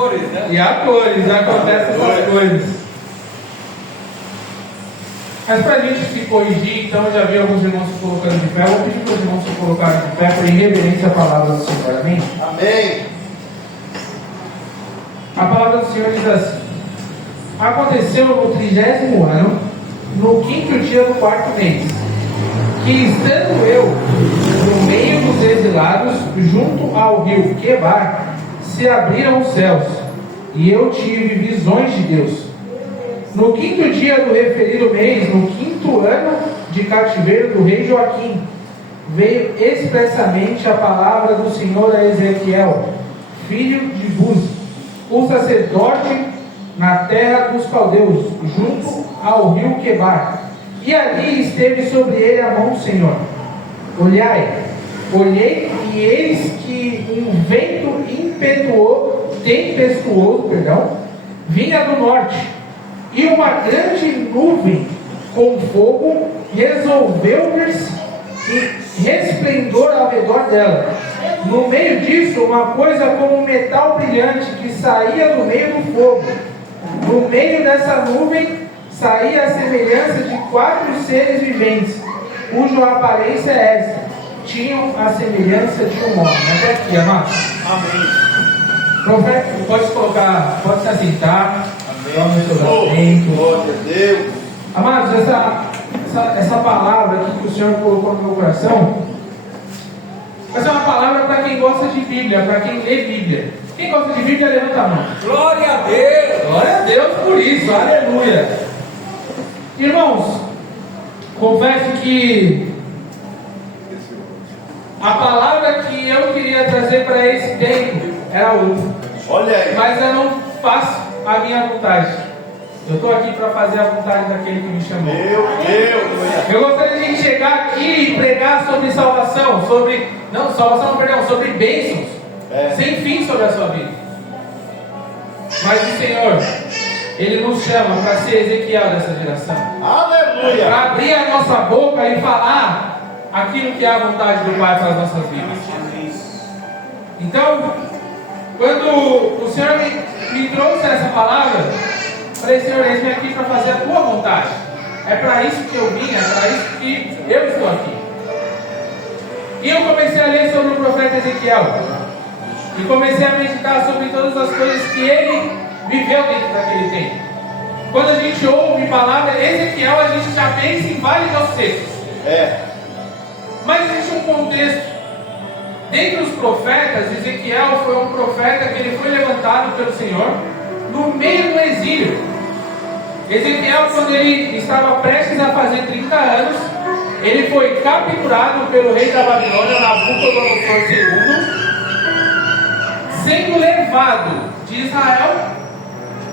cores, né? E a cores, acontecem essas coisas. Mas para a gente se corrigir, então eu já vi alguns irmãos se colocando de pé. Eu vou pedir para os irmãos se colocarem de pé por reverência à palavra do Senhor. Amém? Amém. A palavra do Senhor diz assim: aconteceu no 30º ano, no 5º dia do 4º mês, que estando eu no meio dos exilados, junto ao rio Quebar, se abriram os céus, e eu tive visões de Deus. No 5º dia do referido mês, no 5º ano de cativeiro do rei Joaquim, veio expressamente a palavra do Senhor a Ezequiel, filho de Buzi, o sacerdote, na terra dos caldeus, junto ao rio Quebar. E ali esteve sobre ele a mão do Senhor. Olhei, e eis que um vento tempestuoso, vinha do norte, e uma grande nuvem com fogo resolveu ver-se e resplendor ao redor dela. No meio disso, uma coisa como um metal brilhante que saía do meio do fogo. No meio dessa nuvem saía a semelhança de 4 seres viventes, cuja aparência é esta: tinham a semelhança de um homem. Até aqui, amados. Amém. Profeta, pode colocar, pode se assentar. Amém. Glória a Deus. Amados, essa palavra aqui que o Senhor colocou no meu coração, essa é uma palavra para quem gosta de Bíblia, para quem lê Bíblia. Quem gosta de Bíblia, levanta a mão. Glória a Deus. Glória a Deus por isso, aleluia. Irmãos, confesso que a palavra que eu queria trazer para esse tempo era outra. Olha aí. Mas eu não faço a minha vontade. Eu estou aqui para fazer a vontade daquele que me chamou. Meu Deus. Eu gostaria de chegar aqui e pregar sobre salvação, sobre bênçãos, sem fim sobre a sua vida. Mas o Senhor, Ele nos chama para ser Ezequiel dessa geração. Aleluia. Para abrir a nossa boca e falar aquilo que é a vontade do Pai para as nossas vidas. Então, quando o Senhor me trouxe essa palavra, falei: Senhor, eis-me aqui para fazer a tua vontade. É para isso que eu vim, é para isso que eu estou aqui. E eu comecei a ler sobre o profeta Ezequiel. E comecei a meditar sobre todas as coisas que ele viveu dentro daquele tempo. Quando a gente ouve a palavra Ezequiel, a gente já pensa em vários aspectos. Mas existe um contexto. Dentre os profetas, Ezequiel foi um profeta que ele foi levantado pelo Senhor no meio do exílio. Ezequiel, quando ele estava prestes a fazer 30 anos, ele foi capturado pelo rei da Babilônia, Nabucodonosor II, sendo levado de Israel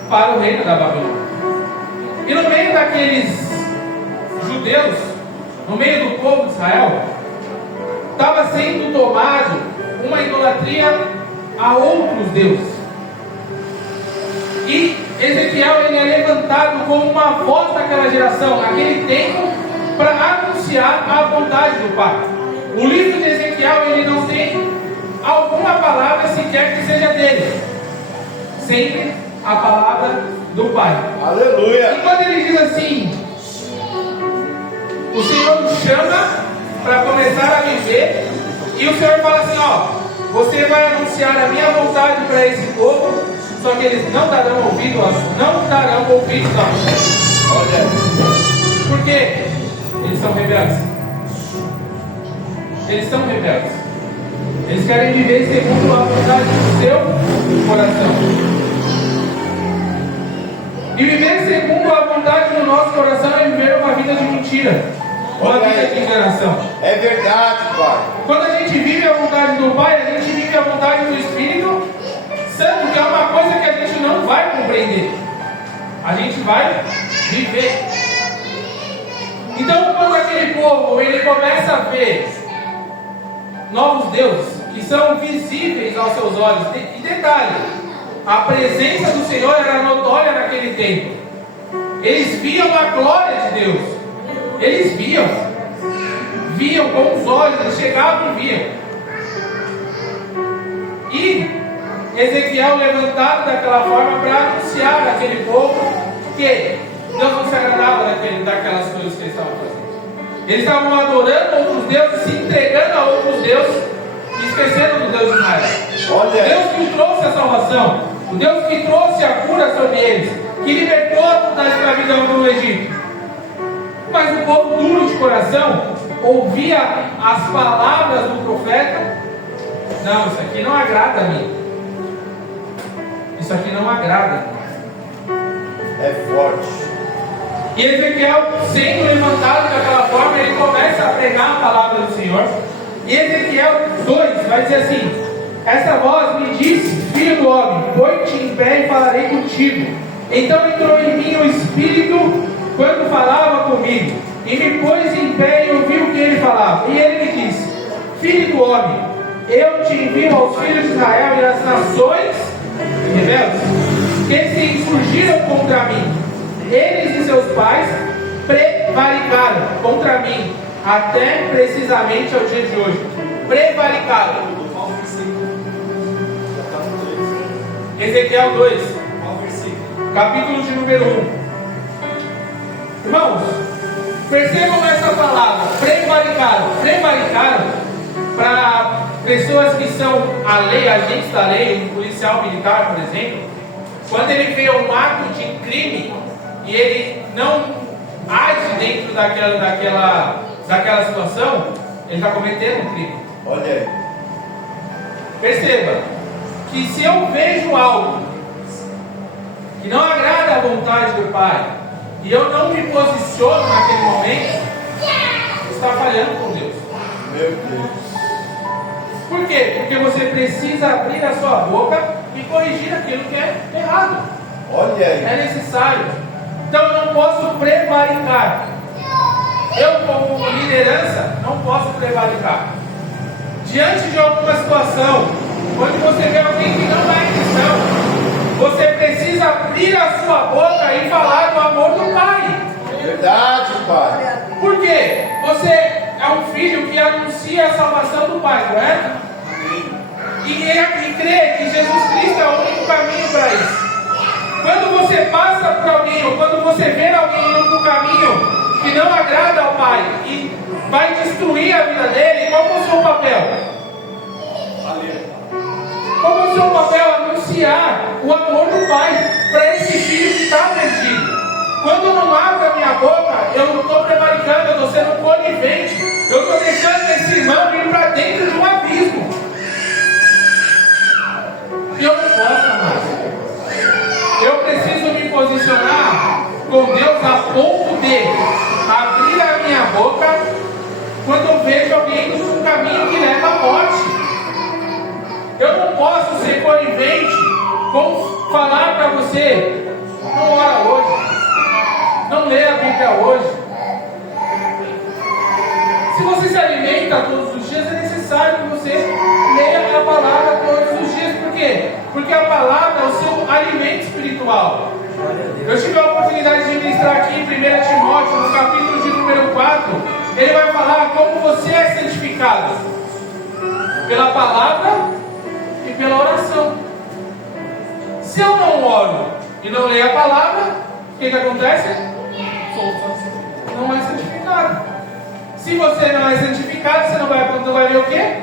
para o reino da Babilônia. E no meio daqueles judeus, no meio do povo de Israel, estava sendo tomado uma idolatria a outros deuses. E Ezequiel, ele é levantado como uma voz daquela geração, naquele tempo, para anunciar a vontade do Pai. O livro de Ezequiel, ele não tem alguma palavra sequer que seja dele, sempre a palavra do Pai. Aleluia. E quando ele diz assim, o Senhor nos chama para começar a viver, e o Senhor fala assim: ó, você vai anunciar a minha vontade para esse povo, só que eles não darão ouvido não. Olha, por quê? Eles são rebeldes. Eles são rebeldes. Eles querem viver segundo a vontade do seu coração. E viver segundo a vontade do nosso coração é viver uma vida de mentira, uma vida de enganação. É verdade, Pai. Quando a gente vive a vontade do Pai, a gente vive a vontade do Espírito Santo, que é uma coisa que a gente não vai compreender. A gente vai viver. Então, quando aquele povo ele começa a ver novos deuses que são visíveis aos seus olhos, e detalhe, a presença do Senhor era notória naquele tempo. Eles viam a glória de Deus. Eles viam com os olhos, eles chegavam e viam. E Ezequiel levantado daquela forma para anunciar àquele povo que Deus não se agradava daquelas coisas que eles estavam fazendo. Eles estavam adorando outros deuses, se entregando a outros deuses e esquecendo do Deus de Israel. Olha O aí. Deus que trouxe a salvação, o Deus que trouxe a cura sobre eles, que libertou da escravidão no Egito. Mas o povo duro de coração ouvia as palavras do profeta. Não, isso aqui não agrada a mim. Isso aqui não agrada. É forte. E Ezequiel, sendo levantado daquela forma, ele começa a pregar a palavra do Senhor. E Ezequiel 2 vai dizer assim: essa voz me disse, filho do homem, põe-te em pé e falarei contigo. Então entrou em mim o Espírito quando falava comigo, e me pôs em pé e ouvi o que ele falava. E ele me disse: filho do homem, eu te envio aos filhos de Israel e às nações rebeldes que se insurgiram contra mim. Eles e seus pais prevaricaram contra mim até precisamente ao dia de hoje. Prevaricaram. Ezequiel 2, capítulo de número 1. Irmãos, percebam essa palavra, prevaricaram. Prevaricaram, para pessoas que são a lei, agentes da lei, um policial militar, por exemplo, quando ele vê um ato de crime e ele não age dentro daquela situação, ele está cometendo um crime. Olha aí. Perceba que se eu vejo algo que não agrada à vontade do Pai e eu não me posiciono naquele momento, está falhando com Deus. Meu Deus. Por quê? Porque você precisa abrir a sua boca e corrigir aquilo que é errado. Olha aí. É necessário. Então eu não posso prevaricar. Eu, como liderança, não posso prevaricar. Diante de alguma situação, onde você vê alguém que não é cristão, você precisa abrir a sua boca e falar do amor do Pai. Verdade, Pai. Por quê? Você é um filho que anuncia a salvação do Pai, correto? E crê que Jesus Cristo é o único caminho para isso. Quando você passa por alguém, ou quando você vê alguém indo para o caminho que não agrada ao Pai e vai destruir a vida dele, qual é o seu papel? Qual é o seu papel? Anunciar o amor do Pai para esse filho que está perdido. Quando eu não abro a minha boca, eu não estou prevaricando, eu estou sendo conivente, eu estou deixando esse irmão ir para dentro de um abismo. E eu não posso mais. Eu preciso me posicionar com Deus a ponto de abrir a minha boca quando eu vejo alguém no caminho que leva à morte. Eu não posso ser conivente com falar para você: não ora hoje, não lê a Bíblia hoje. Se você se alimenta todos os dias, é necessário que você leia a palavra todos os dias. Por quê? Porque a palavra é o seu alimento espiritual. Eu tive a oportunidade de ministrar aqui em 1 Timóteo, no capítulo de número 4. Ele vai falar como você é santificado: pela palavra e pela oração. Se eu não oro e não leio a palavra, o que acontece? Não é santificado. Se você não é santificado, você não vai ver o quê?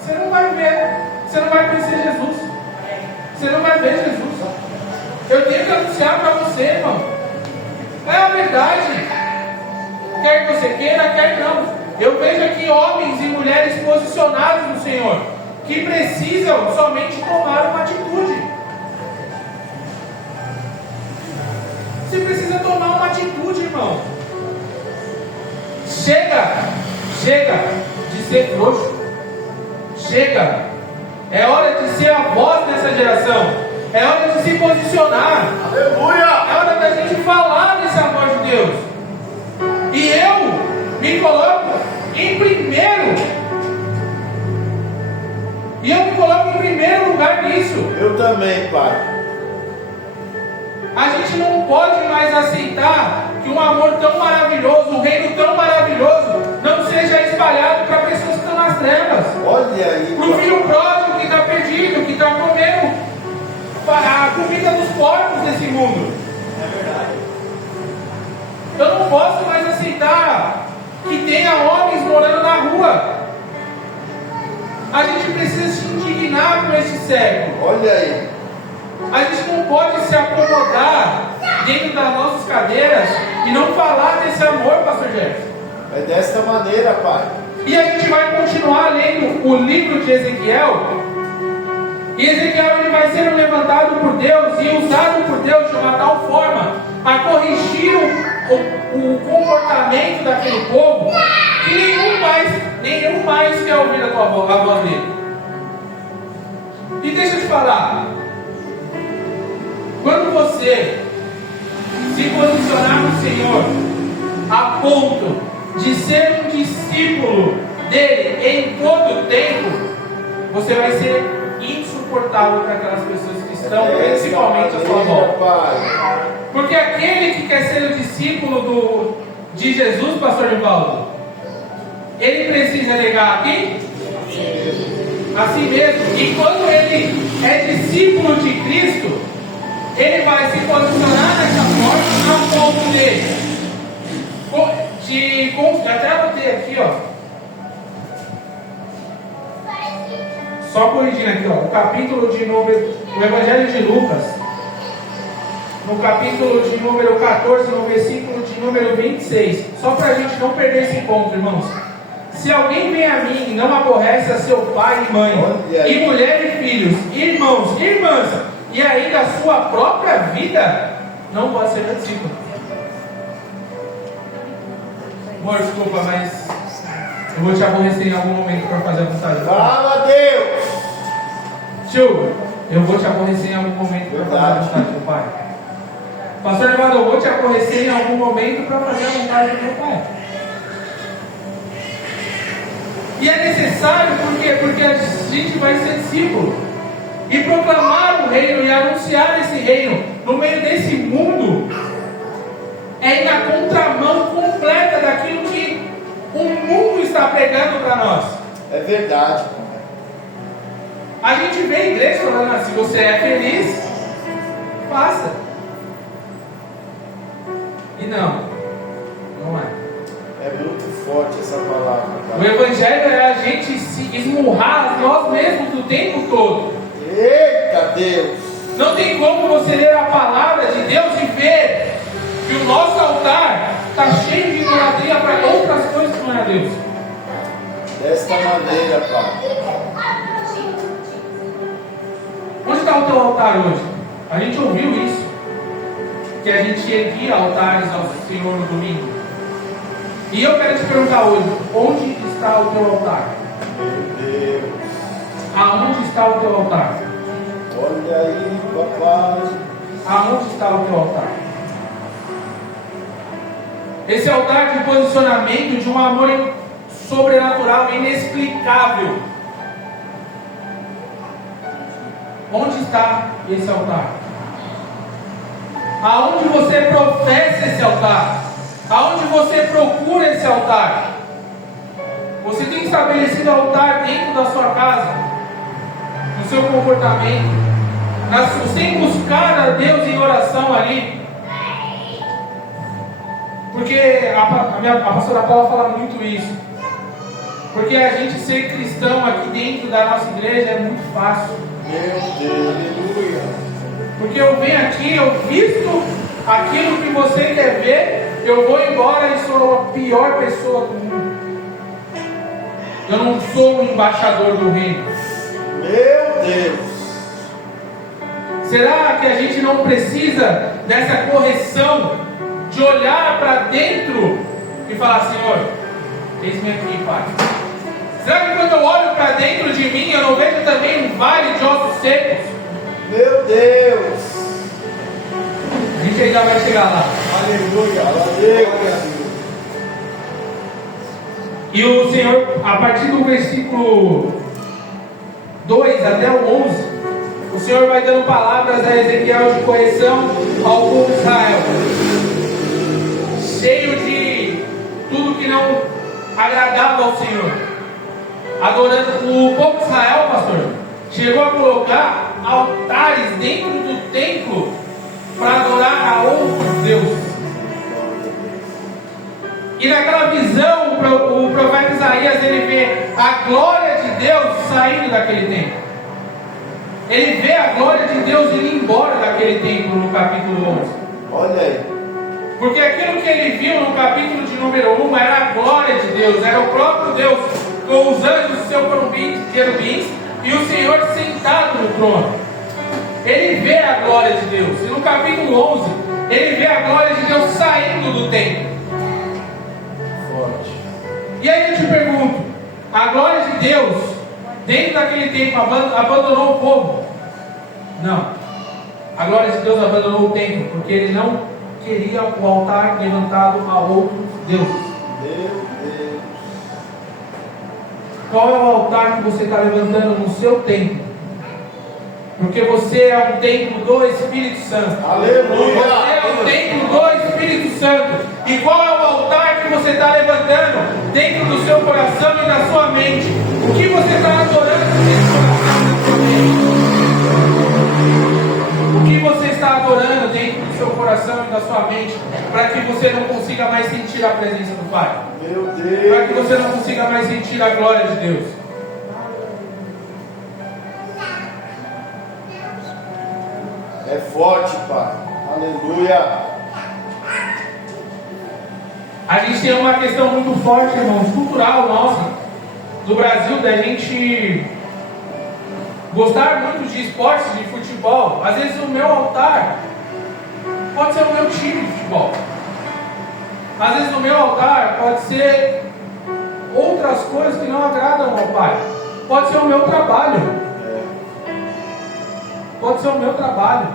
Você não vai ver. Você não vai conhecer Jesus. Você não vai ver Jesus. Eu tenho que anunciar para você, irmão. É a verdade. Quer que você queira, quer não. Eu vejo aqui homens e mulheres posicionados no Senhor, que precisam somente tomar uma atitude. Você precisa tomar uma atitude, irmão. Chega de ser frouxo. Chega. É hora de ser a voz dessa geração. É hora de se posicionar. Aleluia. É hora da gente falar desse amor de Deus. E eu me coloco em primeiro. E eu me coloco em primeiro lugar nisso. Eu também, Pai. A gente não pode mais aceitar que um amor tão maravilhoso, um reino tão maravilhoso, não seja espalhado para pessoas que estão nas trevas. Olha aí, Para o Pai. filho pródigo que está perdido, que está comendo a comida dos porcos desse mundo. É verdade. Eu não posso mais aceitar que tenha homens morando na rua. A gente precisa se indignar com este século. Olha aí. A gente não pode se acomodar dentro das nossas cadeiras e não falar desse amor, pastor Jefferson. É desta maneira, Pai. E a gente vai continuar lendo o livro de Ezequiel. E Ezequiel ele vai ser levantado por Deus e usado por Deus de uma tal forma a corrigir o comportamento daquele povo que nenhum mais quer ouvir a voz dele. E deixa eu te falar, quando você se posicionar no Senhor a ponto de ser um discípulo dele em todo o tempo, você vai ser insuportável para aquelas pessoas que estão principalmente à sua volta. Porque aquele que quer ser o discípulo de Jesus, pastor Evaldo, ele precisa negar aqui a si mesmo. E quando ele é discípulo de Cristo, ele vai se posicionar nessa forma a ponto até botei aqui, ó. Só corrigindo aqui, ó. O capítulo de número, o Evangelho de Lucas, no capítulo de número 14, no versículo de número 26. Só para a gente não perder esse ponto, irmãos. Se alguém vem a mim e não aborrece a seu pai e mãe, e mulher e filhos, irmãos e irmãs, e ainda a sua própria vida, não pode ser meu discípulo. Amor, desculpa, mas eu vou te aborrecer em algum momento para fazer a vontade. Fala a Deus! Tio, eu vou te aborrecer em algum momento para fazer a vontade do Pai. Pastor Evandro, eu vou te aborrecer em algum momento para fazer a vontade do meu Pai. E é necessário, por quê? Porque a gente vai ser discípulo e proclamar o reino e anunciar esse reino no meio desse mundo é ir na contramão completa daquilo que o mundo está pregando para nós. É verdade. A gente vê a igreja falando, se você é feliz, faça. E não é. É muito forte essa palavra. O Evangelho é a gente se esmurrar nós mesmos o tempo todo. Eita Deus! Não tem como você ler a palavra de Deus e ver que o nosso altar está cheio de idolatria para outras coisas que não é Deus. Desta maneira, Pai. Onde está o teu altar hoje? A gente ouviu isso, que a gente erguia altares ao Senhor no domingo. E eu quero te perguntar hoje, onde está o teu altar? Meu Deus. Aonde está o teu altar? Olha aí, papai. Aonde está o teu altar? Esse altar de posicionamento de um amor sobrenatural, inexplicável. Onde está esse altar? Aonde você professa esse altar? Aonde você procura esse altar? Você tem estabelecido altar dentro da sua casa, no seu comportamento, você tem buscado a Deus em oração ali. Porque a pastora Paula fala muito isso. Porque a gente ser cristão aqui dentro da nossa igreja é muito fácil. Meu Deus, aleluia. Porque eu venho aqui, eu visto aquilo que você quer ver, eu vou embora e sou a pior pessoa do mundo. Eu não sou um embaixador do reino. Meu Deus. Será que a gente não precisa dessa correção de olhar para dentro e falar, Senhor, eis-me aqui, Pai? Será que quando eu olho para dentro de mim, eu não vejo também um vale de ossos secos? Meu Deus. A gente ainda vai chegar lá. Aleluia, aleluia. E o Senhor, a partir do versículo 2 até o 11, o Senhor vai dando palavras a Ezequiel de correção ao povo de Israel, cheio de tudo que não agradava ao Senhor. Adorando, o povo de Israel, pastor, chegou a colocar altares dentro do templo para adorar a outros deuses. E naquela visão, o profeta Isaías, ele vê a glória de Deus saindo daquele templo. Ele vê a glória de Deus indo embora daquele templo no capítulo 11. Olha aí. Porque aquilo que ele viu no capítulo de número 1 era a glória de Deus, era o próprio Deus com os anjos do seu querubins e o Senhor sentado no trono. Ele vê a glória de Deus. E no capítulo 11, ele vê a glória de Deus saindo do templo. Forte. E aí eu te pergunto, a glória de Deus, dentro daquele tempo, abandonou o povo? Não. A glória de Deus abandonou o templo, porque ele não queria o altar levantado a outros deuses. Meu Deus. Qual é o altar que você está levantando no seu templo? Porque você é um templo do Espírito Santo. Aleluia. Você é um templo do Espírito Santo. E qual é o altar que você está levantando dentro do seu coração e da sua mente? O que você está adorando dentro do coração e da sua mente? O que você está adorando dentro do seu coração e da sua mente para que você não consiga mais sentir a presença do Pai? Meu Para que Deus. você não consiga mais sentir a glória de Deus? É forte, Pai. Aleluia. A gente tem uma questão muito forte, irmãos, cultural nossa, do Brasil, da gente gostar muito de esportes, de futebol. Às vezes o meu altar pode ser o meu time de futebol. Às vezes o meu altar pode ser outras coisas que não agradam ao Pai. Pode ser o meu trabalho. Pode ser o meu trabalho.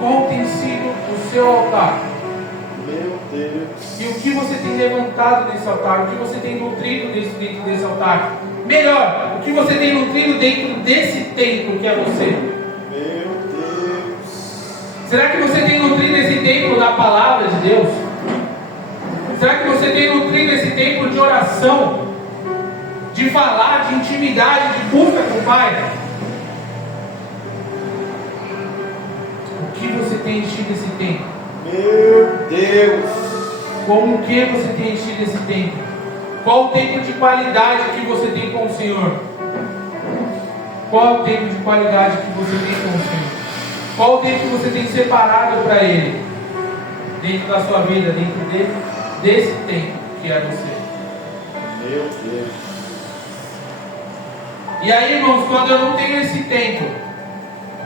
Qual tem sido o seu altar? Meu Deus. E o que você tem levantado nesse altar? O que você tem nutrido dentro desse altar? Melhor, o que você tem nutrido dentro desse templo que é você? Meu Deus. Será que você tem nutrido esse templo da palavra de Deus? Será que você tem nutrido esse templo de oração? De falar, de intimidade, de busca com o Pai? O que você tem enchido esse templo? Meu Deus. Com o que você tem enchido esse tempo? Qual o tempo de qualidade que você tem com o Senhor? Qual o tempo de qualidade que você tem com o Senhor? Qual o tempo que você tem separado para Ele? Dentro da sua vida, dentro desse tempo que é você. Meu Deus. E aí, irmãos, quando eu não tenho esse tempo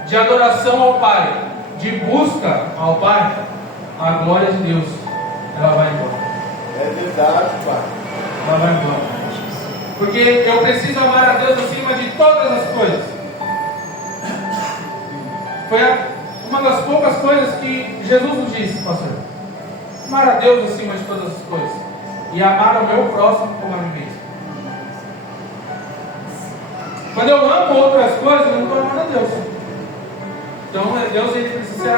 de adoração ao Pai, de busca ao Pai, a glória de Deus, ela vai embora. É verdade, Pai. Ela vai embora. Porque eu preciso amar a Deus acima de todas as coisas. Foi uma das poucas coisas que Jesus nos disse, pastor. Amar a Deus acima de todas as coisas. E amar o meu próximo como a mim mesmo. Quando eu amo outras coisas, eu não estou amando a Deus. Então Deus ele precisa ser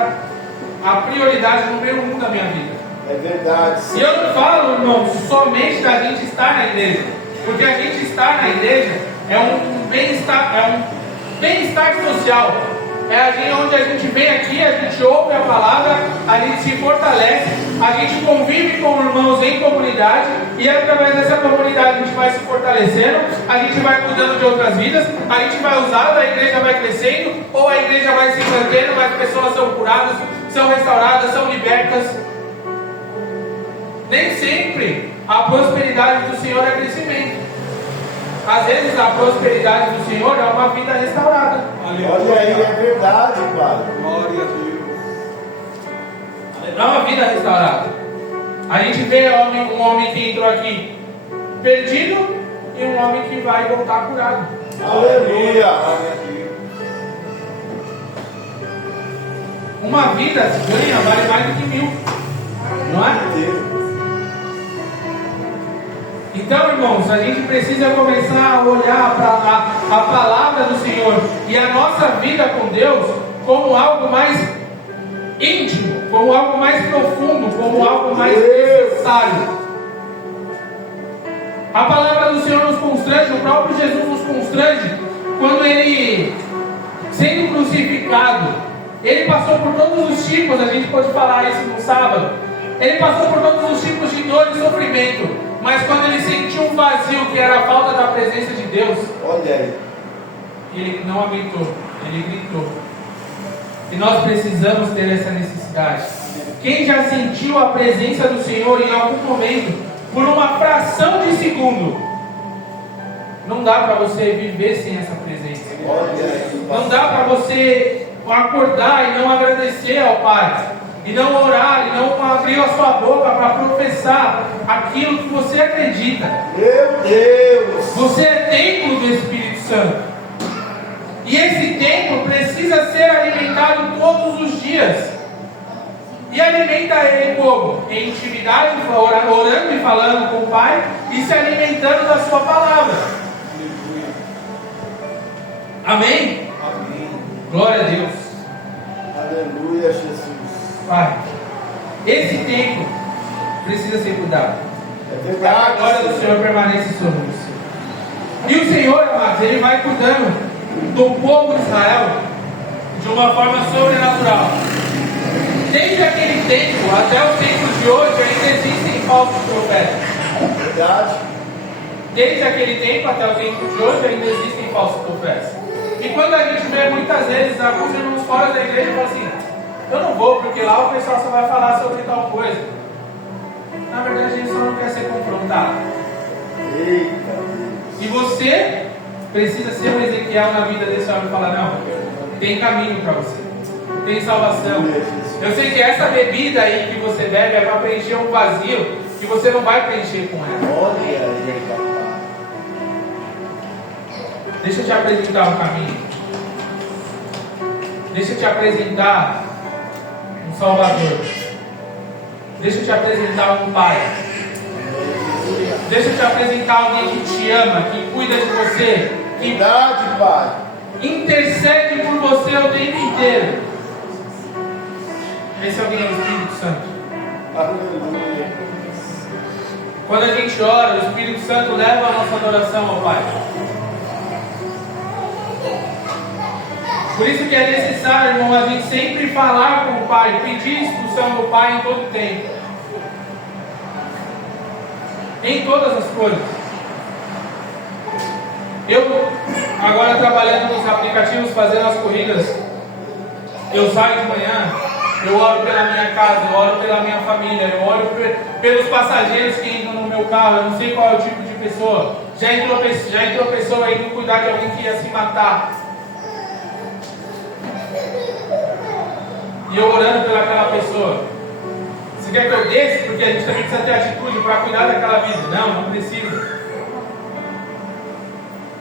a prioridade número 1 da minha vida. É verdade. E eu não falo, irmãos, somente da gente estar na igreja. Porque a gente estar na igreja é um bem-estar social. É onde a gente vem aqui, a gente ouve a palavra, a gente se fortalece, a gente convive com irmãos em comunidade, e através dessa comunidade a gente vai se fortalecendo, a gente vai cuidando de outras vidas, a gente vai usando, a igreja vai crescendo, ou a igreja vai se mantendo, mais pessoas são curadas, são restauradas, são libertas. Nem sempre a prosperidade do Senhor é crescimento. Às vezes a prosperidade do Senhor é uma vida restaurada. Olha aí, é verdade, Pai. Glória a Deus. Não é uma vida restaurada. A gente vê um homem que entrou aqui perdido e um homem que vai voltar curado. Aleluia. Glória a Deus. Uma vida ganha vale mais do que 1000. Não é? Deus. Então, irmãos, a gente precisa começar a olhar para a palavra do Senhor e a nossa vida com Deus como algo mais íntimo, como algo mais profundo, como algo mais necessário. A palavra do Senhor nos constrange, o próprio Jesus nos constrange, quando Ele, sendo crucificado, Ele passou por todos os tipos, a gente pode falar isso no sábado, Ele passou por todos os tipos de dor e sofrimento, mas quando Ele sentiu um vazio, que era a falta da presença de Deus, Olha aí. Ele não aguentou, Ele gritou. E nós precisamos ter essa necessidade. Quem já sentiu a presença do Senhor em algum momento, por uma fração de segundo, não dá para você viver sem essa presença. Olha aí. Não dá para você acordar e não agradecer ao Pai, e não orar, e não abrir a sua boca para professar aquilo que você acredita. Meu Deus. Você é templo do Espírito Santo. E esse templo precisa ser alimentado todos os dias. E alimenta ele como? Em intimidade, orando e falando com o Pai, e se alimentando da sua palavra. Amém? Amém. Glória a Deus. Aleluia, Jesus. Pai, esse templo precisa ser cuidado. É Para que a verdade. glória do Senhor permaneça sobre você. E o Senhor, amados, Ele vai cuidando do povo de Israel de uma forma sobrenatural. Desde aquele tempo até os tempos de hoje ainda existem falsos profetas. Verdade. Desde aquele tempo até o tempo de hoje ainda existem falsos profetas. E quando a gente vê muitas vezes alguns irmãos fora da igreja falam assim: eu não vou porque lá o pessoal só vai falar sobre tal coisa. Na verdade, ele só não quer ser confrontado. Eita Deus. E você precisa ser um Ezequiel na vida desse homem e falar: não, tem caminho para você, tem salvação. Eu sei que essa bebida aí que você bebe é para preencher um vazio que você não vai preencher com ela. Olha aí, papai. Deixa eu te apresentar um caminho. Deixa eu te apresentar um Salvador. Deixa eu te apresentar um Pai. Deixa eu te apresentar alguém que te ama, que cuida de você, que Verdade, Pai. intercede por você o tempo inteiro. Esse alguém é o Espírito Santo. Aleluia. Quando a gente ora, o Espírito Santo leva a nossa adoração ao Pai. Por isso que é necessário, irmão, a gente sempre falar com o Pai, pedir instrução do Pai em todo tempo. Em todas as coisas. Eu, agora trabalhando nos aplicativos, fazendo as corridas, eu saio de manhã, eu oro pela minha casa, eu oro pela minha família, eu oro pelos passageiros que entram no meu carro. Eu não sei qual é o tipo de pessoa. Já entrou pessoa aí no cuidar de alguém que ia se matar. E eu orando pelaquela pessoa. Você quer que eu desça? Porque a gente também precisa ter atitude para cuidar daquela vida. Não, não precisa.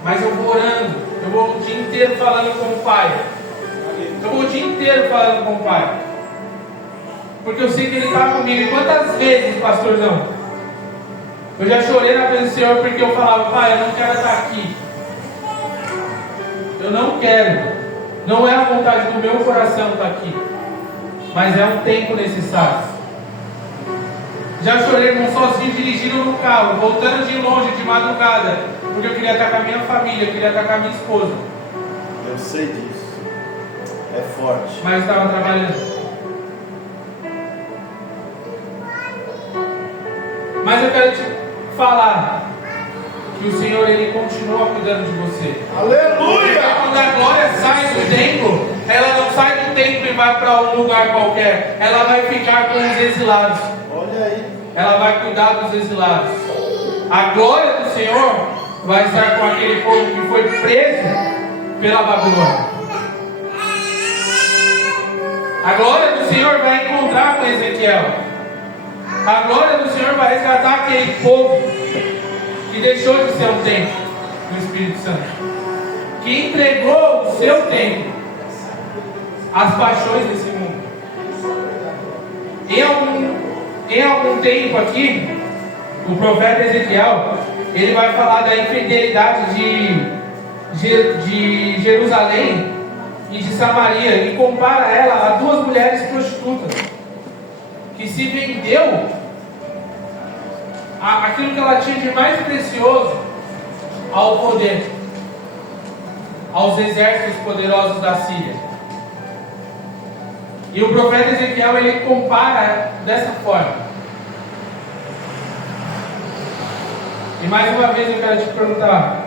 Mas eu vou orando. Eu vou o dia inteiro falando com o Pai. Eu vou o dia inteiro falando com o Pai. Porque eu sei que Ele está comigo. E quantas vezes, pastorzão, eu já chorei na presença do Senhor porque eu falava: Pai, eu não quero estar aqui. Eu não quero. Não é a vontade do meu coração estar aqui. Mas é um tempo necessário. Já chorei, irmão, sozinho, dirigindo no carro, voltando de longe, de madrugada, porque eu queria estar com a minha família, eu queria estar com a minha esposa. Eu sei disso. É forte. Mas estava trabalhando. Mas eu quero te falar que o Senhor, Ele continua cuidando de você. Aleluia! Quando a glória sai do templo, ela não sai do templo e vai para um lugar qualquer. Ela vai ficar com os exilados. Olha aí. Ela vai cuidar dos exilados. A glória do Senhor vai estar com aquele povo que foi preso pela Babilônia. A glória do Senhor vai encontrar com Ezequiel. A glória do Senhor vai resgatar aquele povo que deixou de ser um templo do Espírito Santo, que entregou o seu tempo às paixões desse mundo. Em algum tempo aqui, o profeta Ezequiel, ele vai falar da infidelidade de Jerusalém e de Samaria, e compara ela a duas mulheres prostitutas que se vendeu aquilo que ela tinha de mais precioso ao poder, aos exércitos poderosos da Síria. E o profeta Ezequiel, ele compara dessa forma. E mais uma vez eu quero te perguntar: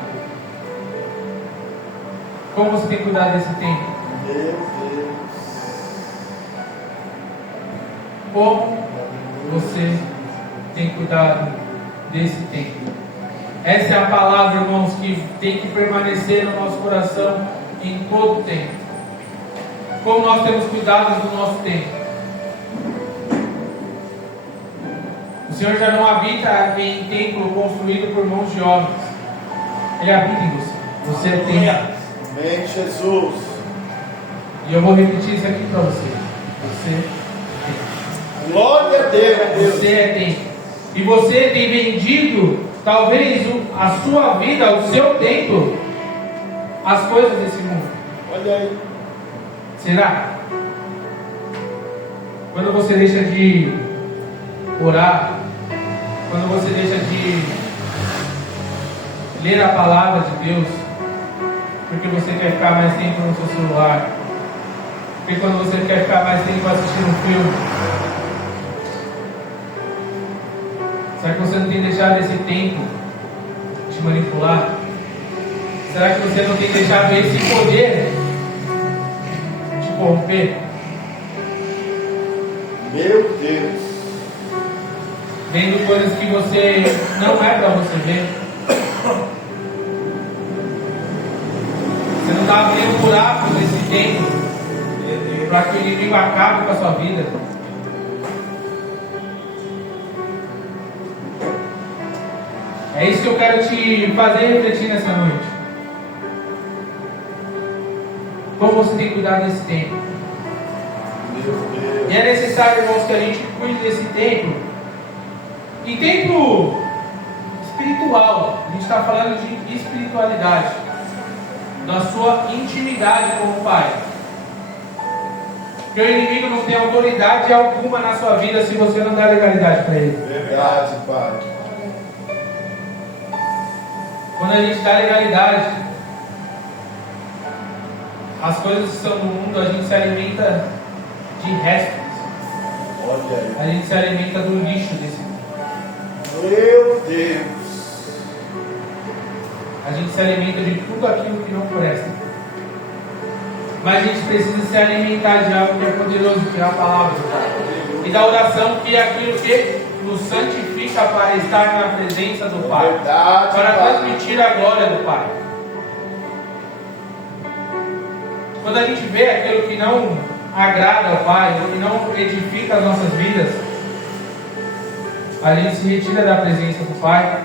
como você tem cuidado desse tempo? Meu Deus. Como você tem cuidado desse tempo? Essa é a palavra, irmãos, que tem que permanecer no nosso coração em todo o tempo. Como nós temos cuidado do nosso tempo. O Senhor já não habita em templo construído por mãos de homens. Ele habita em você. Você é templo. Amém, Jesus. E eu vou repetir isso aqui para você. Você é templo. Glória a Deus. Você é templo. E você tem vendido, talvez, a sua vida, o seu templo, as coisas desse mundo. Olha aí. Será? Quando você deixa de orar, quando você deixa de ler a palavra de Deus, porque você quer ficar mais tempo no seu celular, porque quando você quer ficar mais tempo assistindo um filme, será que você não tem deixado esse tempo te manipular? Será que você não tem deixado esse poder te corromper? Meu Deus. Vendo coisas que você não é para você ver. Você não está abrindo buracos nesse tempo para que o inimigo acabe com a sua vida. É isso que eu quero te fazer refletir nessa noite. Como você tem cuidado desse tempo? Meu Deus. E é necessário, irmãos, que a gente cuide desse tempo. E tempo espiritual. A gente está falando de espiritualidade. Da sua intimidade com o Pai. Porque o inimigo não tem autoridade alguma na sua vida se você não dá legalidade para ele. Verdade, Pai. Quando a gente dá legalidade, as coisas que são no mundo, a gente se alimenta de restos. Olha aí. A gente se alimenta do lixo desse mundo. Meu Deus. A gente se alimenta de tudo aquilo que não presta. Mas a gente precisa se alimentar de algo que é poderoso, que é a palavra do Pai. E da oração, que é aquilo que nos santifica para estar na presença do Pai. Verdade, Para Pai. transmitir a glória do Pai. Quando a gente vê aquilo que não agrada ao Pai, que não edifica as nossas vidas, a gente se retira da presença do Pai.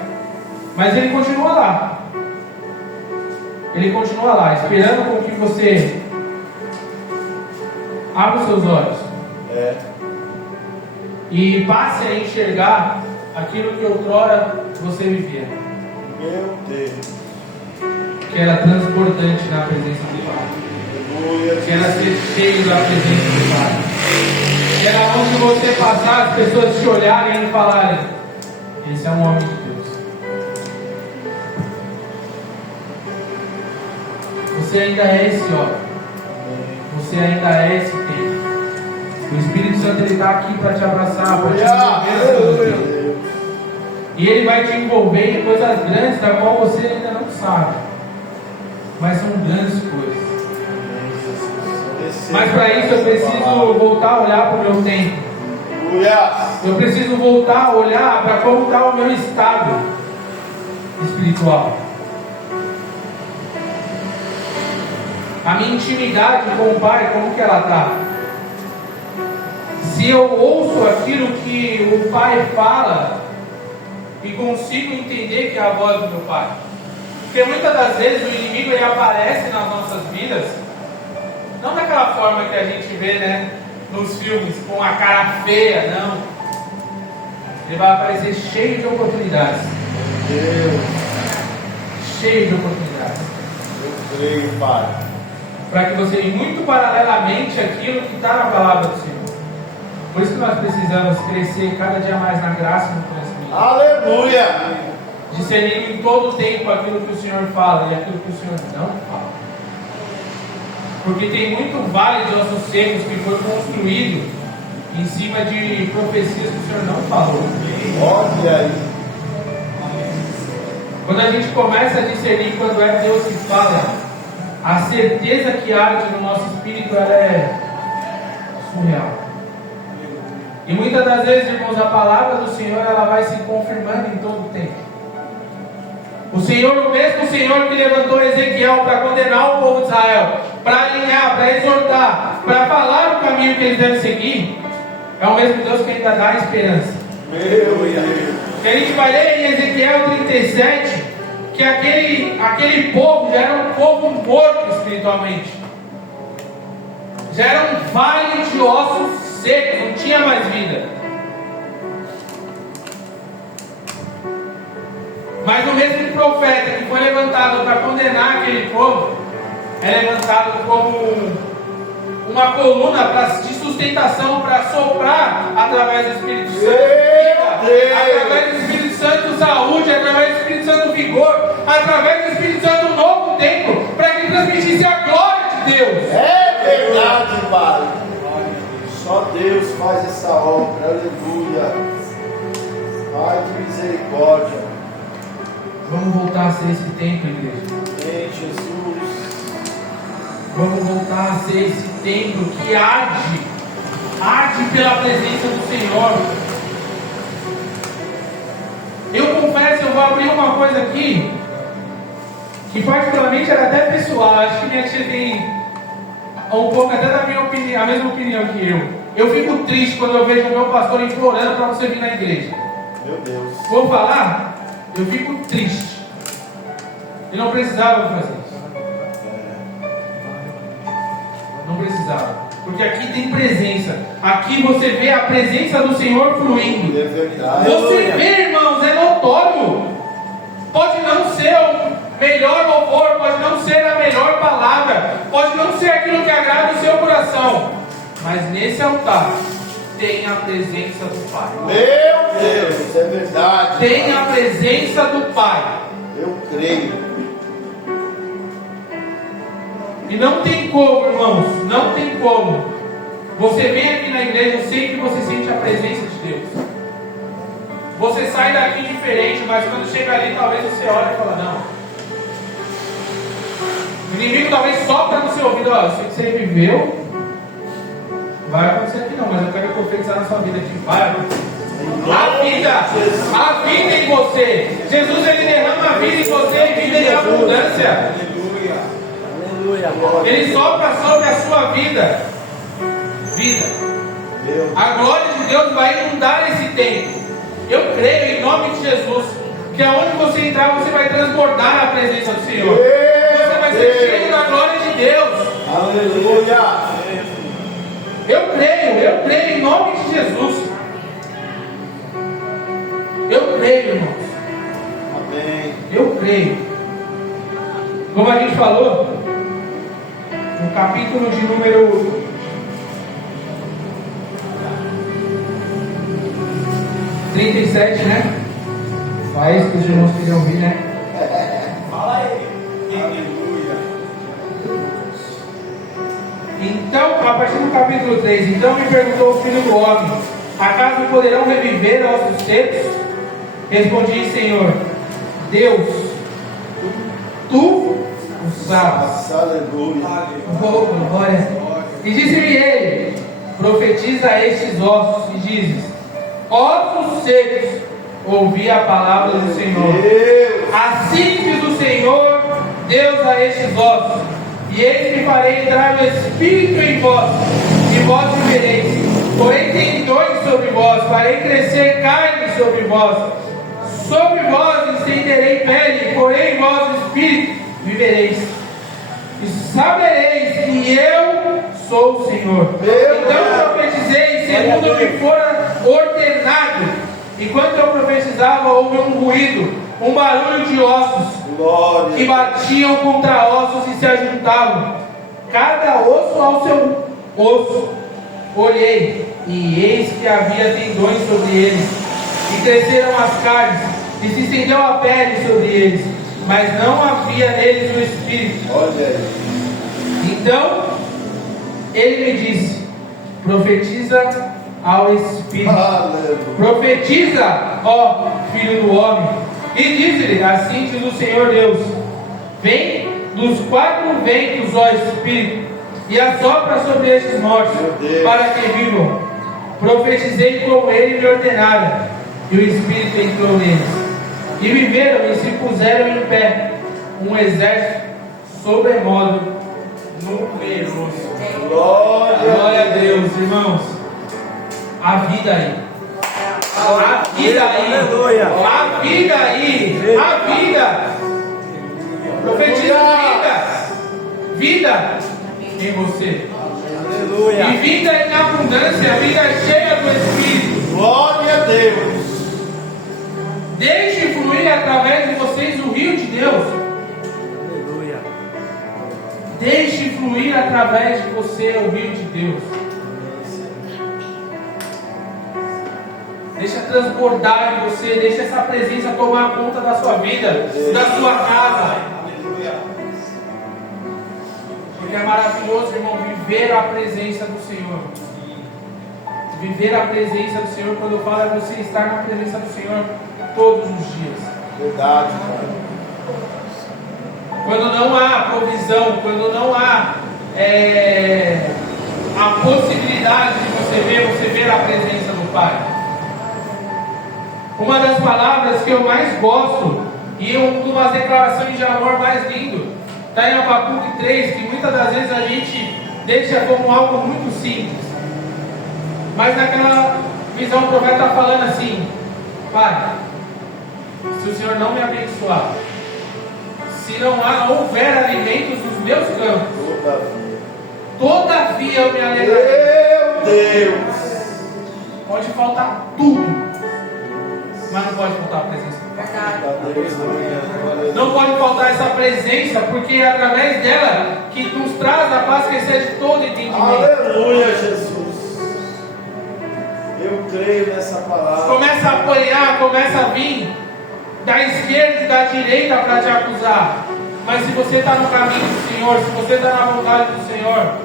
Mas Ele continua lá. Ele continua lá, esperando com que você abra os seus olhos. É. E passe a enxergar aquilo que outrora você vivia. Meu Deus. Que era transbordante na presença do Pai. Aleluia. Que era ser cheio da presença do Pai. Que era onde você passar, as pessoas te olharem e falarem: esse é um homem de Deus. Você ainda é esse homem. Você ainda é esse tempo. O Espírito Santo está aqui para te abraçar, para te envolver. Aleluia. E Ele vai te envolver em coisas grandes da qual você ainda não sabe. Mas são grandes coisas. Mas para isso eu preciso voltar a olhar para o meu tempo. Aleluia. Eu preciso voltar a olhar para como está o meu estado espiritual. A minha intimidade com o Pai, como que ela está? Se eu ouço aquilo que o Pai fala e consigo entender que é a voz do meu Pai. Porque muitas das vezes o inimigo ele aparece nas nossas vidas, não daquela forma que a gente vê, né, nos filmes, com a cara feia, não. Ele vai aparecer cheio de oportunidades. Deus. Cheio de oportunidades. Eu creio, Pai. Para que você, muito paralelamente aquilo que está na palavra do Senhor. Por isso que nós precisamos crescer cada dia mais na graça e no conhecimento. Aleluia. Discernindo em todo o tempo aquilo que o Senhor fala e aquilo que o Senhor não fala. Porque tem muito vale de ossos secos que foi construído em cima de profecias que o Senhor não falou. Olha aí. Quando a gente começa a discernir quando é Deus que fala, a certeza que arde no nosso espírito, ela é surreal. E muitas das vezes, irmãos, a palavra do Senhor, ela vai se confirmando em todo o tempo. O Senhor, o mesmo Senhor que levantou Ezequiel para condenar o povo de Israel, para alinhar, para exortar, para falar o caminho que eles devem seguir, é o mesmo Deus que ainda dá esperança. Meu Deus. Que a gente vai ler em Ezequiel 37, que aquele povo já era um povo morto espiritualmente. Já era um vale de ossos secos, não tinha mais vida. Mas o mesmo profeta que foi levantado para condenar aquele povo, é levantado como uma coluna de sustentação para soprar através do Espírito Santo vida, através do Espírito Santo saúde, através do Espírito Santo vigor, através do Espírito Santo novo tempo, para que transmitisse a glória de Deus. É verdade, Pai. Só Deus faz essa obra. Aleluia. Pai de misericórdia. Vamos voltar a ser esse tempo, igreja. Amém, Jesus. Vamos voltar a ser esse templo que arde pela presença do Senhor. Eu confesso, eu vou abrir uma coisa aqui, que particularmente era até pessoal. Acho que minha tia tem um pouco até da minha opinião, a mesma opinião que eu. Eu fico triste quando eu vejo o meu pastor implorando para você vir na igreja. Meu Deus. Vou falar? Eu fico triste. E não precisava fazer isso. Não precisava. Porque aqui tem presença. Aqui você vê a presença do Senhor fluindo. É verdade. Você vê, irmãos, é notório. Pode não ser o melhor louvor, pode não ser a melhor palavra, pode não ser aquilo que agrada o seu coração. Mas nesse altar tem a presença do Pai. Meu Deus, é verdade. Tem a presença do Pai. Eu creio. E não tem como, irmãos, não tem como. Você vem aqui na igreja, eu sei que você sente a presença de Deus. Você sai daqui diferente, mas quando chega ali, talvez você olhe e fala, não. O inimigo talvez sopra no seu ouvido, ó, eu sei que você viveu. Vai acontecer aqui não, mas eu quero profetizar na sua vida aqui. Vai acontecer. A vida em você. Jesus, ele derrama a vida em você e vida em abundância. Ele sopra sobre a sua vida. Vida. A glória de Deus vai inundar esse tempo. Eu creio em nome de Jesus que aonde você entrar, você vai transbordar a presença do Senhor. Você vai ser cheio da glória de Deus. Aleluia. Eu creio em nome de Jesus. Eu creio, irmãos. Amém. Eu creio. Como a gente falou, no capítulo de número 37, né? Faz que os irmãos queriam ouvir, né? Fala aí. Aleluia. Então, a partir do capítulo 3, então me perguntou o filho do homem: acaso poderão reviver ossos secos? Respondi, Senhor, Deus, tu o sabes. Aleluia. Oh, glória. E disse-me ele: profetiza a estes ossos e dizes: ossos secos, ouvi a palavra do Senhor. Assim diz o Senhor, Deus, a estes ossos: e eis que farei entrar o Espírito em vós, e vós vivereis. Porém tendões sobre vós, farei crescer carne sobre vós. Sobre vós estenderei pele, porém vós Espírito vivereis. E sabereis que eu sou o Senhor. Então profetizei segundo o que fora ordenado. Enquanto eu profetizava, houve um ruído, um barulho de ossos que batiam contra ossos e se ajuntavam, cada osso ao seu osso. Olhei, e eis que havia tendões sobre eles, e cresceram as carnes, e se estendeu a pele sobre eles, mas não havia neles o Espírito. Olha aí. Então ele me disse: profetiza ao Espírito. Aleluia. Profetiza, ó filho do homem, e diz-lhe: assim diz o Senhor Deus: vem dos quatro ventos, ó Espírito, e assopra sobre estes mortos, para que vivam. Profetizei como ele me ordenara, e o Espírito entrou neles, e viveram e se puseram em pé, um exército sobremodo numeroso. Glória a Deus, irmãos. A vida aí. A vida aí. A vida aí. A vida. Profetiza vida. Vida em você. Aleluia. E vida em abundância. Vida cheia do Espírito. Glória a Deus. Deixe fluir através de vocês o rio de Deus. Aleluia. Deixe fluir através de você o rio de Deus. Deixa transbordar em você. Deixa essa presença tomar conta da sua vida, da sua casa. Porque é maravilhoso, irmão, viver a presença do Senhor. Viver a presença do Senhor, quando eu falo, é você estar na presença do Senhor todos os dias. Verdade, cara. Quando não há provisão, quando não há a possibilidade de você ver a presença do Pai. Uma das palavras que eu mais gosto, e uma das declarações de amor mais lindo, está em Abacuque 3, que muitas das vezes a gente deixa como algo muito simples. Mas naquela visão o profeta está falando assim: Pai, se o Senhor não me abençoar, se não houver alimentos nos meus campos, todavia eu me alegrarei. Meu Deus! Pode faltar tudo, mas não pode faltar a presença do Pai. Não pode faltar essa presença, porque é através dela que nos traz a paz que excede todo entendimento. Aleluia, Jesus! Eu creio nessa palavra. Começa a apoiar, começa a vir da esquerda e da direita para te acusar. Mas se você está no caminho do Senhor, se você está na vontade do Senhor,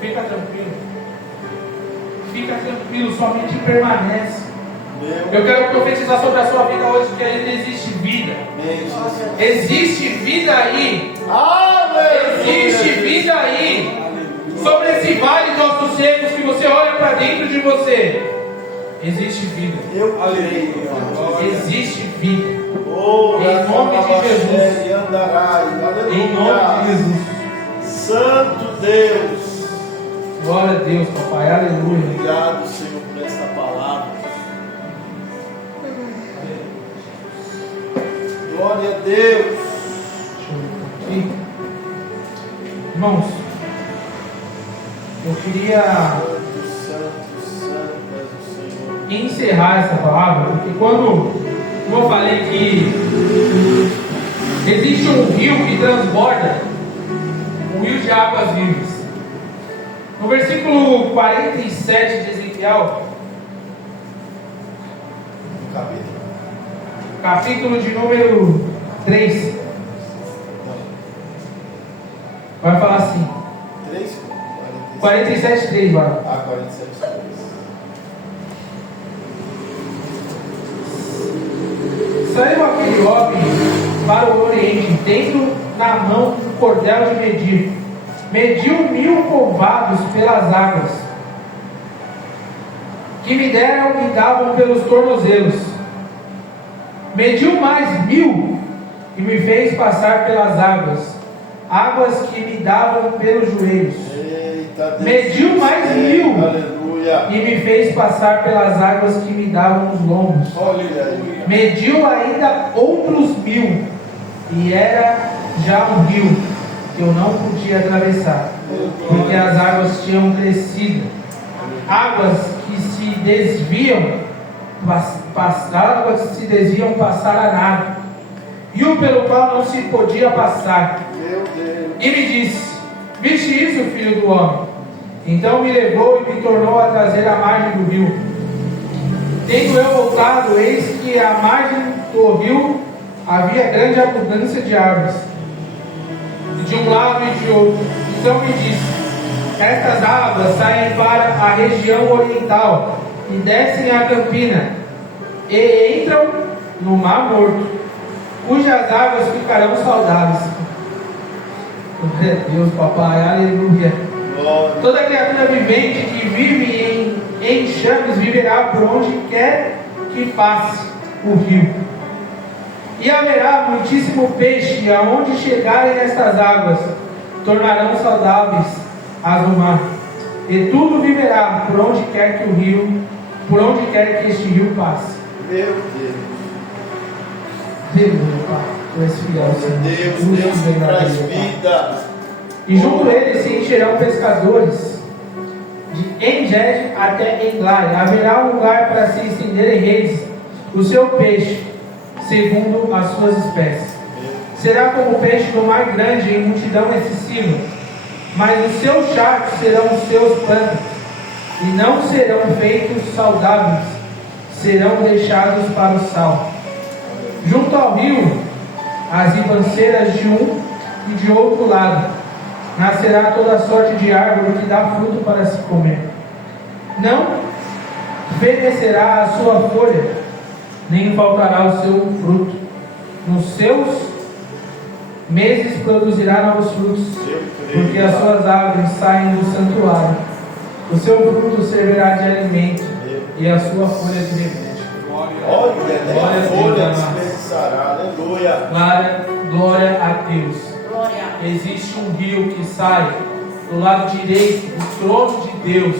fica tranquilo. Fica tranquilo, somente permanece. Eu quero profetizar sobre a sua vida hoje que ainda existe vida. Existe vida aí. Existe vida aí. Sobre esse vale de ossos secos que você olha para dentro de você, existe vida. Existe vida. Em nome de Jesus. Em nome de Jesus. Santo Deus. Glória a Deus, papai. Aleluia. Obrigado, Senhor, por esta palavra. Glória a Deus. Deixa eu ver aqui. Irmãos, eu queria Santo és o Senhor. encerrar essa palavra, porque como eu falei que existe um rio que transborda, um rio de águas vivas. No versículo 47 de Ezequiel, capítulo de número 3, vai falar assim, 47:3, vai. 47. Saiu aquele homem para o oriente, tendo na mão um cordel de medir. Mediu 1000 covados pelas águas, que me deram e davam pelos tornozelos. Mediu mais 1000 e me fez passar pelas águas que me davam pelos joelhos. Mediu mais 1000 Aleluia. e me fez passar pelas águas que me davam os lombos. Mediu ainda outros 1000 e era já um rio que eu não podia atravessar, porque as águas tinham crescido, águas que se desviam passar a nada, rio pelo qual não se podia passar. E me disse: viste isso, filho do homem? Então me levou e me tornou a trazer à margem do rio. Tendo eu voltado, eis que à margem do rio havia grande abundância de árvores, de um lado e de outro. Então me disse: estas águas saem para a região oriental e descem a campina e entram no Mar Morto, cujas águas ficarão saudáveis. Glória a Deus, papai, aleluia. Glória. Toda criatura vivente que vive em enxames viverá por onde quer que passe o rio. E haverá muitíssimo peixe, e aonde chegarem estas águas, tornarão saudáveis as do mar. E tudo viverá por onde quer que este rio passe. Meu Deus. Aleluia, Pai. Tu és fiel, Senhor. Deus que traz vida. E junto a eles se encherão pescadores, de Enged até Englai. Haverá um lugar para se estenderem redes, o seu peixe, segundo as suas espécies. Será como o peixe do mar grande em multidão excessiva, mas os seus charcos serão os seus pântanos, e não serão feitos saudáveis, serão deixados para o sal. Junto ao rio, as ribanceiras de um e de outro lado, nascerá toda sorte de árvore que dá fruto para se comer. Não fenecerá a sua folha, nem faltará o seu fruto. Nos seus meses produzirá novos frutos, porque as suas árvores saem do santuário. O seu fruto servirá de alimento, e a sua folha de remédio. Olha, Glória a Deus, folha amados. dispensará. Aleluia. Glória a Deus. Existe um rio que sai do lado direito do trono de Deus,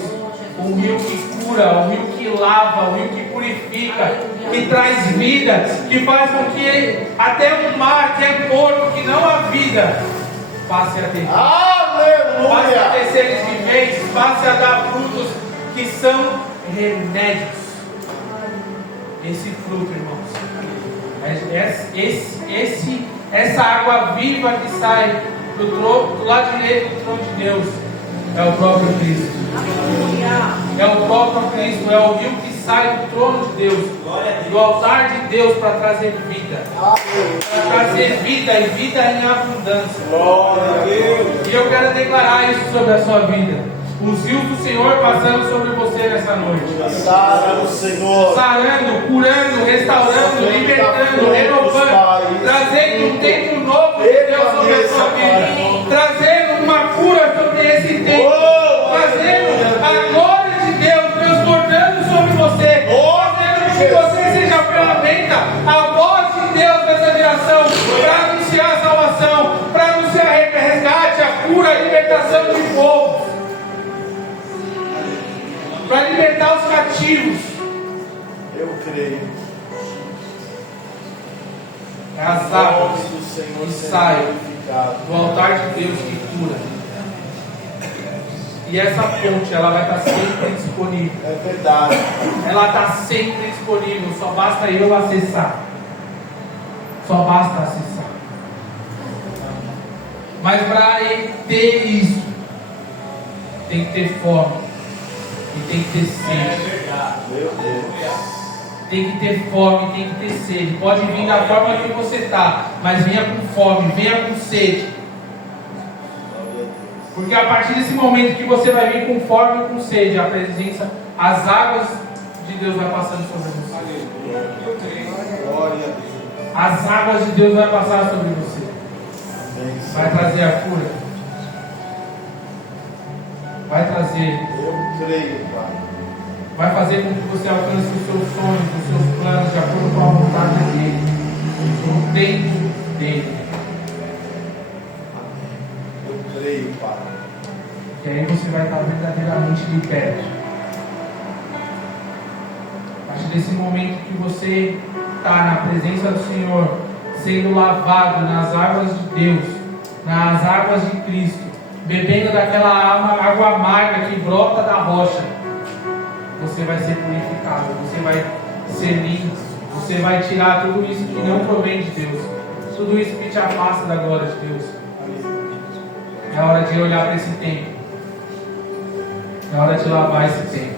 um rio que cura, um rio que lava, um rio que purifica, que traz vida, que faz com que até o mar que é morto, que não há vida, passe a ter vida, passe a ter Aleluia. seres viventes, passe a dar frutos que são remédios. Esse fruto, irmãos, essa água viva que sai do lado direito do trono de Deus é o próprio Cristo. É o próprio Cristo, é o rio que sai do trono de Deus, do altar de Deus, para trazer vida. Para trazer vida e vida em abundância. Glória a Deus. E eu quero declarar isso sobre a sua vida. Os rios do Senhor passando sobre você nessa noite. Sara o Senhor. Sarando, curando, restaurando, libertando, renovando, trazendo um tempo novo de Deus sobre a sua vida, trazendo uma cura sobre esse tempo, trazendo a glória de Deus transbordando sobre você, fazendo que você seja ferramenta, a voz de Deus nessa geração, para anunciar a salvação, para anunciar resgate, a cura, a libertação de povos, para libertar os cativos. Eu creio. É as águas do Senhor que será saem glorificado. do altar de Deus que cura. E essa fonte, ela vai estar sempre disponível. É verdade. Ela está sempre disponível. Só basta eu acessar. Só basta acessar. Mas para ter isso, tem que ter fome. E tem que ter sede. Meu Deus. Tem que ter fome, tem que ter sede. Pode vir da forma que você está, mas venha com fome, venha com sede. Porque a partir desse momento que você vai vir com fome e com sede, a presença, as águas de Deus vai passando sobre você. Glória a Deus. As águas de Deus vai passar sobre você. Vai trazer a cura. Vai trazer. Eu creio, Pai. Vai fazer com que você alcance os seus sonhos, os seus planos, de acordo com a vontade dele, no tempo dele. Eu creio, Pai. E aí você vai estar verdadeiramente liberto. A partir desse momento que você está na presença do Senhor, sendo lavado nas águas de Deus, nas águas de Cristo, bebendo daquela água amarga que brota da rocha, você vai ser purificado, você vai ser limpo, você vai tirar tudo isso que não provém de Deus, tudo isso que te afasta da glória de Deus. É hora de olhar para esse tempo, é hora de lavar esse tempo.